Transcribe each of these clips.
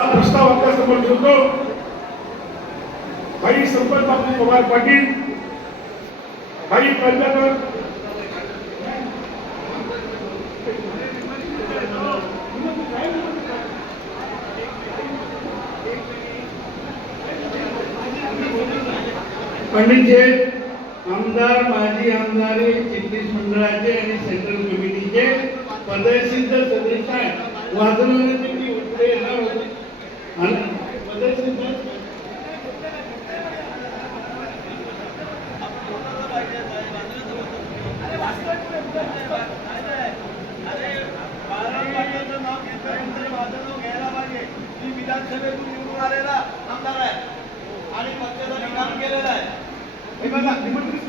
प्रस्ताव आपल्यासमोर ठेवतो. भाई संपत बापू पवार पाटील भाई प्राध्यापक पंडितजे आमदार माजी आमदार हे चिटणीस मंडळाचे आणि सेंट्रल कमिटीचे पदसिद्ध सदस्य आहेत. वाजवण्याचे मी उठले येणार होते विधानसभेतून निवडून आलेला आमदार आहे आणि पक्षासाठी काम केलेलं आहे हे बघा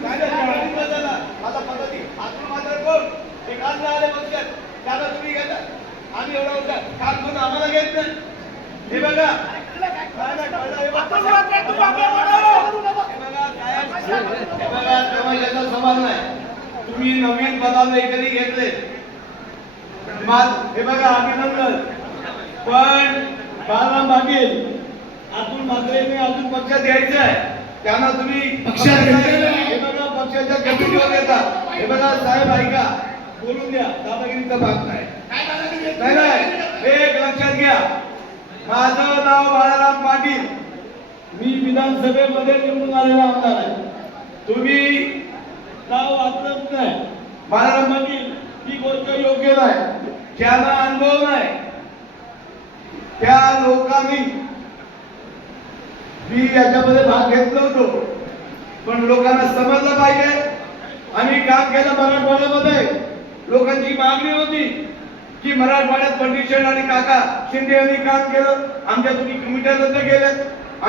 काय झालं? बदलला. आता पद्धती आपण मात्र कोण ते काल नाही आले पक्षात त्याला तुम्ही घेता आम्ही एवढा होता काल कोण आम्हाला घेत नाही हे बघा. काय नाही. तुम्ही नवीन पदाला एकरी घेतले. मा- हे बघा अभिनंदन. पण बाला मागेल. अतुल म्हात्रेने अजून पक्षात यायचं आहे. त्यांना तुम्ही पक्षात घ्यायचं. हे पक्षाच्या कमिटीवर येतात. हे बघा साहेब ऐका. बोलून द्या. दादागिरीचा भाग नाही. एक लक्षात घ्या. माझं नाव बाळाराम पाटील. मी विधानसभेमध्ये निवडून आलेला आमदार आहे. तुम्ही नाव वाचलंच नाही. बाळाराम पाटील ही गोष्ट योग्य नाही. त्यांना अनुभव नाही. त्या लोकांनी मी याच्यामध्ये भाग घेतलो होतो. पण लोकांना समजलं पाहिजे. आम्ही काम केलं मराठवाड्यामध्ये. लोकांची मागणी होती. की मराठवाड्यात पंडित आणि काका शिंदे यांनी काम केलं. आमच्या तुम्ही कमिट्या रद्द केल्या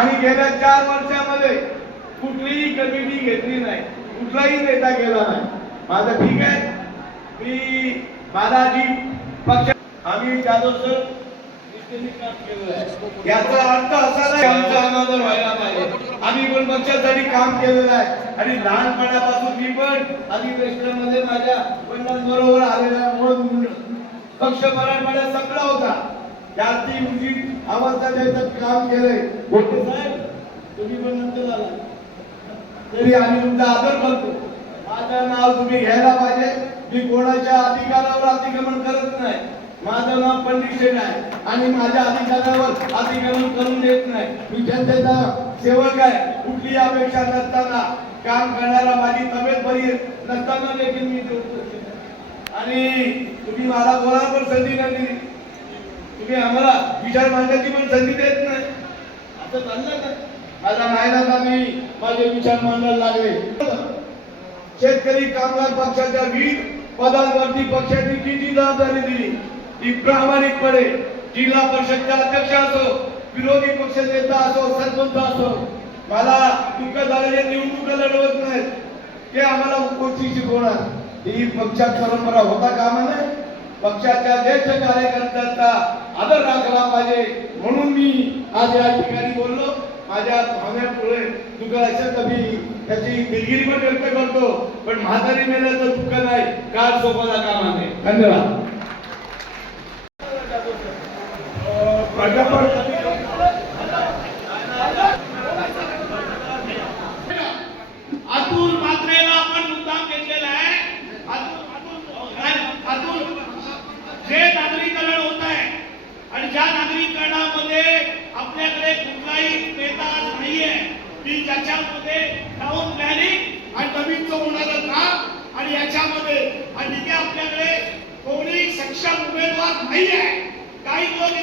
आणि गेल्या चार वर्षामध्ये कुठलीही कमिटी घेतली नाही. कुठलाही नेता गेला नाही. माझं ठीक आहे. मी बालाजी पक्ष आम्ही जाधव सर आहे. याचा अर्थ असा नाही आमचा अनादर व्हायला पाहिजे आम्ही पण पक्षासाठी काम केलेलं आहे. आणि लहानपणापासून मी पण अधिवेशनामध्ये माझ्या वडिलांबरोबर आलेला म्हणून पक्ष मराठवाड्यात संपला होता. त्याची उंची अवस्था द्यायचं काम केलंय. मोठे साहेब तुम्ही पण नंतर आला. तरी आम्ही तुमचा आदर करतो. माझं नाव तुम्ही घ्यायला पाहिजे. मी कोणाच्या अधिकारावर अतिक्रमण करत नाही. माझं नाव पंडित आहे. आणि माझ्या अधिकारावर अतिक्रमण करून देत नाही. मी जनतेचा सेवक आहे. कुठली अपेक्षा नसताना काम करणारा माझी तब्येत बरी नसताना देखील मी देऊ उपस्थित आणि तुम्ही मला बोलायला पण संधी नाही दिली. तुम्ही आम्हाला विचार मांडण्याची पण संधी देत नाही. असं चाललं का? माझा मायला मी माझे विचार मांडायला लागले. शेतकरी कामगार पक्षाच्या विविध पदांवरती पक्षाने किती जबाबदारी दिली? ती प्रामाणिकपणे जिल्हा परिषदचा अध्यक्ष असो विरोधी पक्ष नेता असो सरपंच असो मला दुःख झालेले निवडणूक लढवत नाहीत. ते आम्हाला गोष्टी शिकवणार. ही पक्षात परंपरा होता कामा नये. पक्षाच्या ज्येष्ठ कार्यकर्त्यांचा आदर राखला पाहिजे. म्हणून मी आज या ठिकाणी बोललो. माझ्या भावनेपुढे दुकानाच्या कधी त्याची दिलगिरी पण व्यक्त करतो. पण म्हातारी मेलं तर दुःख नाही. काळ सोपाला कामा नये धन्यवाद अं, प्राध्यापक अतुल मात्रेला आपण मुद्दाम घेतलेला आहे अतुल अतुल काय- अतुल जे नागरीकरण होत आहे. आणि ज्या नागरीकरणामध्ये आपल्याकडे कुठलाही नेता नाहीये की ज्याच्यामध्ये टाउन प्लॅनिंग आणि नवीनचं होणारं काम आणि याच्यामध्ये आणि तिथे आपल्याकडे कोणी सक्षम उमेदवार आहे काही लोक